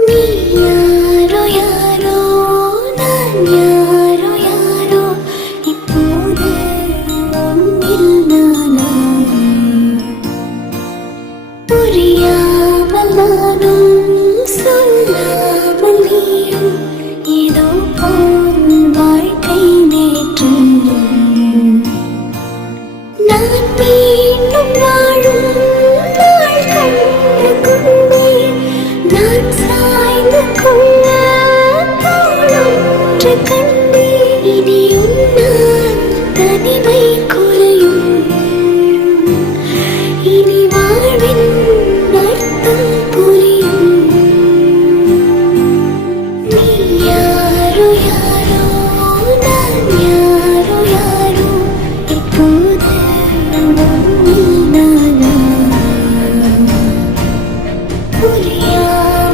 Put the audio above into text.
நீ யாரோ யாரோ நான் யாரோ யாரோ இப்போது உன்னில் நானா புரியாமல் நானும் சொல்லாமல் நீயும் ஏதோ போல் வாழ்க்கை நேற்று நான் மீண்டும் வாழும் நாள் கண்டு கொண்டேன் நான் சாய்ந்து கொள்ள தோளொன்று கண்டேன்